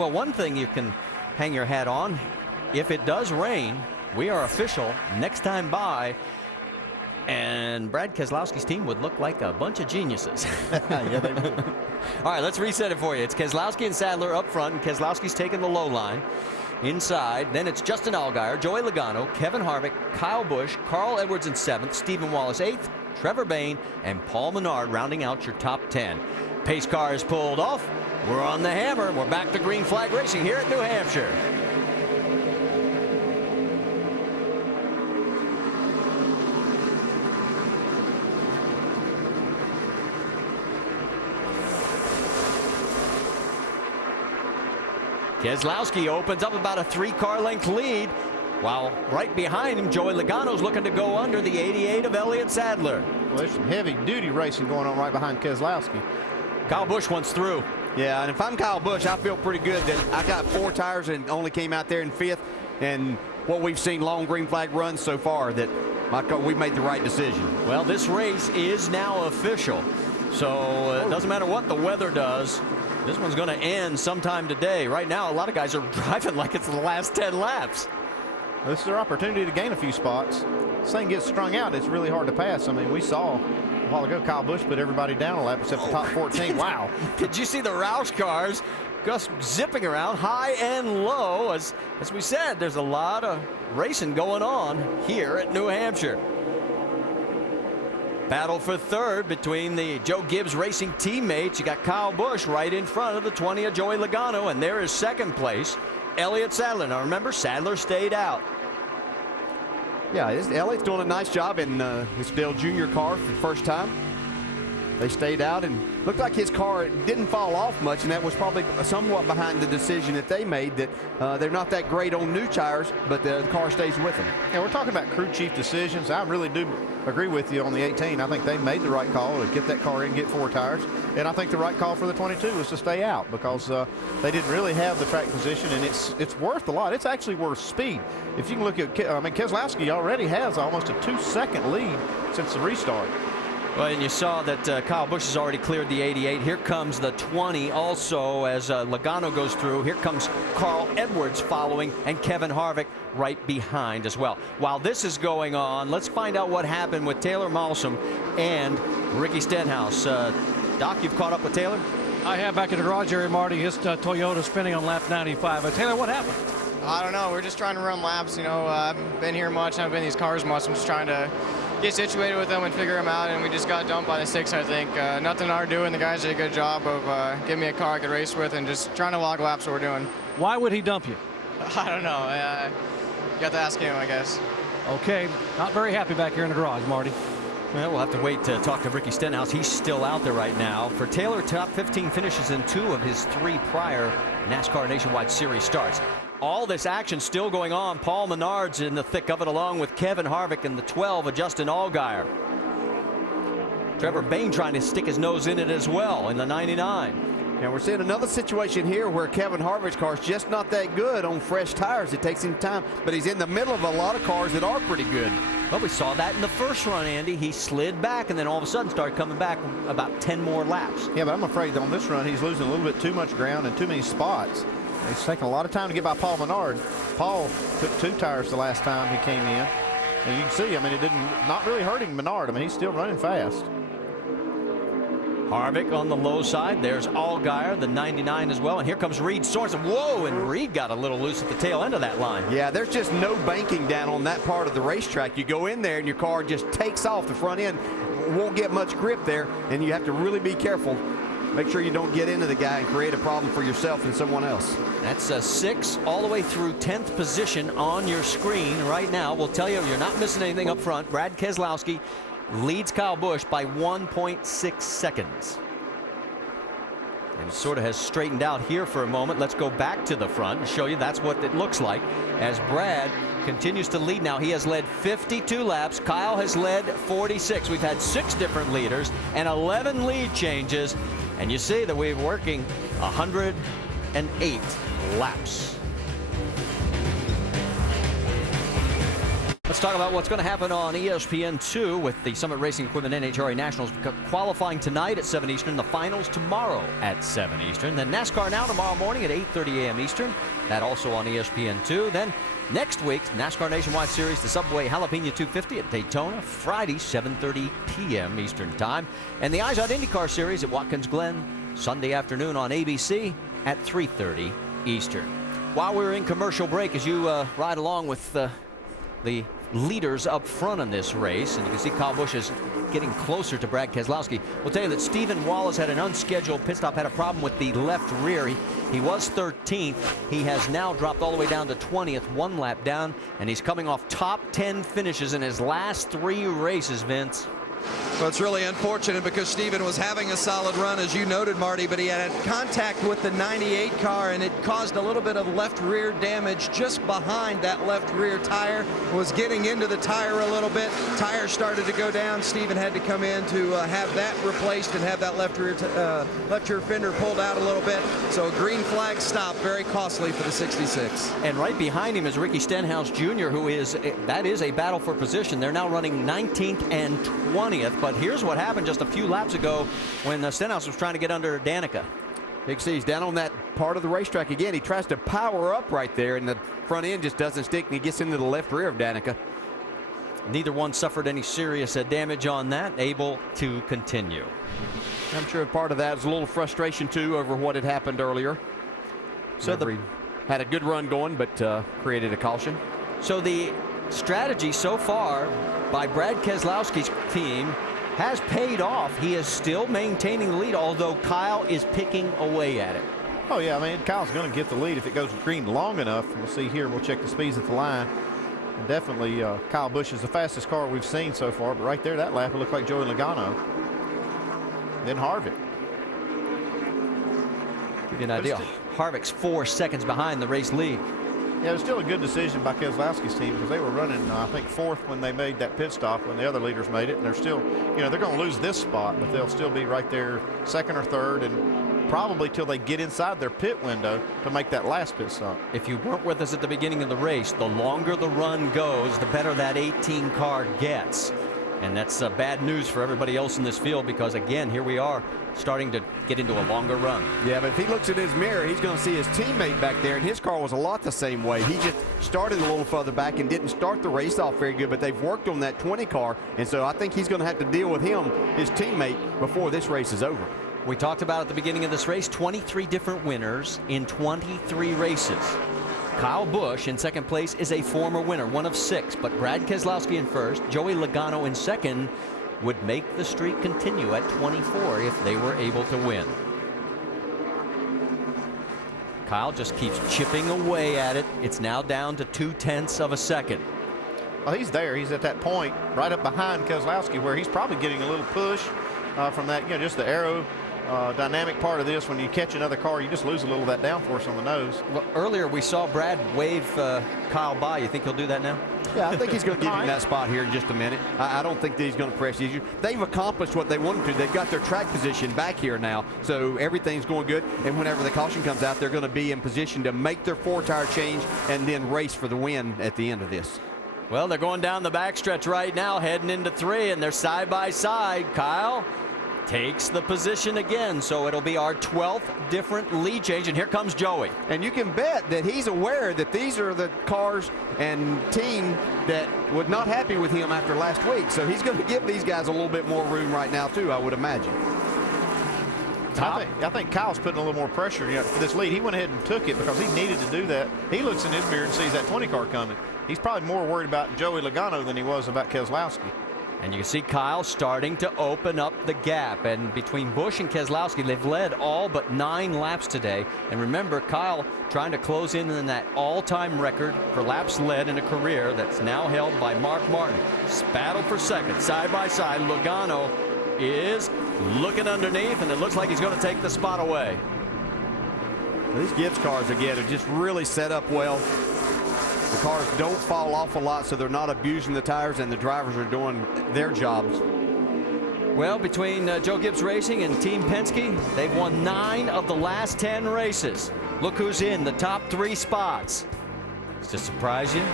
Well, one thing you can hang your hat on, if it does rain, we are official next time by. And Brad Keselowski's team would look like a bunch of geniuses. Yeah, they would. All right, let's reset it for you. It's Keselowski and Sadler up front, and Keselowski's taking the low line. Inside, then it's Justin Allgaier, Joey Logano, Kevin Harvick, Kyle Busch, Carl Edwards in 7th, Stephen Wallace 8th, Trevor Bayne, and Paul Menard rounding out your top 10. Pace car is pulled off. We're on the hammer. We're back to green flag racing here at New Hampshire. Keselowski opens up about a 3-car length lead, while right behind him, Joey Logano's looking to go under the 88 of Elliott Sadler. Well, there's some heavy-duty racing going on right behind Keselowski. Kyle Busch wants through. Yeah, and if I'm Kyle Busch, I feel pretty good that I got 4 tires and only came out there in 5th. And what we've seen long green flag runs so far, that we made the right decision. Well, this race is now official, so it doesn't matter what the weather does. This one's going to end sometime today. Right now, a lot of guys are driving like it's the last 10 laps. This is their opportunity to gain a few spots. This thing gets strung out, it's really hard to pass. I mean, we saw a while ago Kyle Busch put everybody down a lap except the top 14. Wow. Did you see the Roush cars just zipping around high and low? As we said, there's a lot of racing going on here at New Hampshire. Battle for third between the Joe Gibbs Racing teammates. You got Kyle Busch right in front of the 20 of Joey Logano, and there is second place, Elliott Sadler. Now remember, Sadler stayed out. Yeah, Elliott's doing a nice job in his Dale Jr. car for the first time. They stayed out and looked like his car didn't fall off much, and that was probably somewhat behind the decision that they made, that they're not that great on new tires, but the car stays with them. Yeah, we're talking about crew chief decisions. I really do agree with you on the 18. I think they made the right call to get that car in, get 4 tires. And I think the right call for the 22 was to stay out, because they didn't really have the track position, and it's worth a lot. It's actually worth speed. If you can look at, Keselowski already has almost a 2-second lead since the restart. Well, and you saw that Kyle Busch has already cleared the 88. Here comes the 20 also as Logano goes through. Here comes Carl Edwards following, and Kevin Harvick right behind as well. While this is going on, let's find out what happened with Taylor Malsom and Ricky Stenhouse. Doc, you've caught up with Taylor? I have back in the garage area, Marty. His Toyota spinning on lap 95. Taylor, what happened? I don't know. We're just trying to run laps. You know, I haven't been here much. I haven't been in these cars much. I'm just trying to get situated with them and figure them out, and we just got dumped by the 6, I think. Nothing our doing. The guys did a good job of giving me a car I could race with and just trying to log laps what we're doing. Why would he dump you? I don't know. You got to ask him, I guess. Okay, not very happy back here in the garage, Marty. Well, we'll have to wait to talk to Ricky Stenhouse. He's still out there right now. For Taylor, top 15 finishes in 2 of his 3 prior NASCAR Nationwide Series starts. All this action still going on. Paul Menard's in the thick of it, along with Kevin Harvick and the 12 of Justin Allgaier. Trevor Bayne trying to stick his nose in it as well in the 99. And we're seeing another situation here where Kevin Harvick's car is just not that good on fresh tires. It takes him time, but he's in the middle of a lot of cars that are pretty good. Well, we saw that in the first run, Andy. He slid back and then all of a sudden started coming back about 10 more laps. Yeah, but I'm afraid on this run he's losing a little bit too much ground and too many spots. It's taking a lot of time to get by Paul Menard. Paul took 2 tires the last time he came in. And you can see, I mean, it not really hurting Menard. I mean, he's still running fast. Harvick on the low side. There's Allgaier, the 99 as well. And here comes Reed Sorensen. Whoa, and Reed got a little loose at the tail end of that line. Yeah, there's just no banking down on that part of the racetrack. You go in there and your car just takes off the front end. Won't get much grip there, and you have to really be careful. Make sure you don't get into the guy and create a problem for yourself and someone else. That's a 6 all the way through 10th position on your screen right now. We'll tell you you're not missing anything up front. Brad Keselowski leads Kyle Busch by 1.6 seconds. And sort of has straightened out here for a moment. Let's go back to the front and show you that's what it looks like as Brad continues to lead now. He has led 52 laps. Kyle has led 46. We've had 6 different leaders and 11 lead changes. And you see that we're working 108 laps. Let's talk about what's going to happen on ESPN2 with the Summit Racing Equipment NHRA Nationals qualifying tonight at 7 Eastern, the finals tomorrow at 7 Eastern. Then NASCAR Now tomorrow morning at 8:30 a.m. Eastern. That also on ESPN2. Then next week's NASCAR Nationwide Series, the Subway Jalapeno 250 at Daytona, Friday, 7:30 p.m. Eastern Time. And the Eyes On IndyCar Series at Watkins Glen, Sunday afternoon on ABC at 3:30 Eastern. While we're in commercial break, as you ride along with the leaders up front in this race, and you can see Kyle Busch is getting closer to Brad Keselowski. We'll tell you that Stephen Wallace had an unscheduled pit stop, had a problem with the left rear. He was 13th. He has now dropped all the way down to 20th, 1 lap down, and he's coming off top 10 finishes in his last 3 races, Vince. Well, it's really unfortunate because Steven was having a solid run, as you noted, Marty, but he had contact with the 98 car, and it caused a little bit of left rear damage just behind that left rear tire. Was getting into the tire a little bit. Tire started to go down. Steven had to come in to have that replaced and have that left rear fender pulled out a little bit. So a green flag stop, very costly for the 66. And right behind him is Ricky Stenhouse Jr., that is a battle for position. They're now running 19th and 20th. But here's what happened just a few laps ago when Stenhouse was trying to get under Danica. You can see he's down on that part of the racetrack again. He tries to power up right there, and the front end just doesn't stick, and he gets into the left rear of Danica. Neither one suffered any serious damage on that, able to continue. I'm sure part of that was a little frustration, too, over what had happened earlier. So he had a good run going, but created a caution. So the strategy so far by Brad Keselowski's team has paid off. He is still maintaining the lead, although Kyle is picking away at it. Oh, yeah, I mean, Kyle's going to get the lead if it goes green long enough. We'll see here. We'll check the speeds at the line. And definitely, Kyle Busch is the fastest car we've seen so far. But right there, that lap, it looked like Joey Logano. Then Harvick. Give you an idea. Harvick's 4 seconds behind the race lead. Yeah, it was still a good decision by Keselowski's team because they were running, I think, 4th when they made that pit stop when the other leaders made it. And they're still, they're going to lose this spot, but they'll still be right there 2nd or 3rd and probably till they get inside their pit window to make that last pit stop. If you weren't with us at the beginning of the race, the longer the run goes, the better that 18 car gets. And that's bad news for everybody else in this field because, again, here we are starting to get into a longer run. Yeah, but if he looks in his mirror, he's going to see his teammate back there, and his car was a lot the same way. He just started a little further back and didn't start the race off very good, but they've worked on that 20 car, and so I think he's going to have to deal with him, his teammate, before this race is over. We talked about at the beginning of this race, 23 different winners in 23 races. Kyle Busch in 2nd place is a former winner, 1 of 6, but Brad Keselowski in 1st, Joey Logano in 2nd, would make the streak continue at 24 if they were able to win. Kyle just keeps chipping away at it. It's now down to 0.2 of a second. Well, he's there. He's at that point right up behind Keselowski where he's probably getting a little push from that, just the aero dynamic part of this. When you catch another car, you just lose a little of that downforce on the nose. Well, earlier we saw Brad wave Kyle by. You think he'll do that now? Yeah, I think he's going to give him that spot here in just a minute. I don't think that he's going to press you. They've accomplished what they wanted to. They've got their track position back here now, so everything's going good. And whenever the caution comes out, they're going to be in position to make their 4-tire change and then race for the win at the end of this. Well, they're going down the backstretch right now, heading into 3, and they're side by side. Kyle takes the position again, so it'll be our 12th different lead change, and here comes Joey. And you can bet that he's aware that these are the cars and team that was not happy with him after last week, so he's going to give these guys a little bit more room right now too, I would imagine. I think Kyle's putting a little more pressure for this lead. He went ahead and took it because he needed to do that. He looks in his mirror and sees that 20 car coming. He's probably more worried about Joey Logano than he was about Keselowski. And you can see Kyle starting to open up the gap. And between Busch and Keselowski, they've led all but 9 laps today. And remember, Kyle trying to close in on that all-time record for laps led in a career that's now held by Mark Martin. Battle for second, side by side. Logano is looking underneath, and it looks like he's going to take the spot away. These Gibbs cars, again, are just really set up well. The cars don't fall off a lot, so they're not abusing the tires, and the drivers are doing their jobs. Well, between Joe Gibbs Racing and Team Penske, they've won 9 of the last 10 races. Look who's in the top 3 spots. Does this surprise you?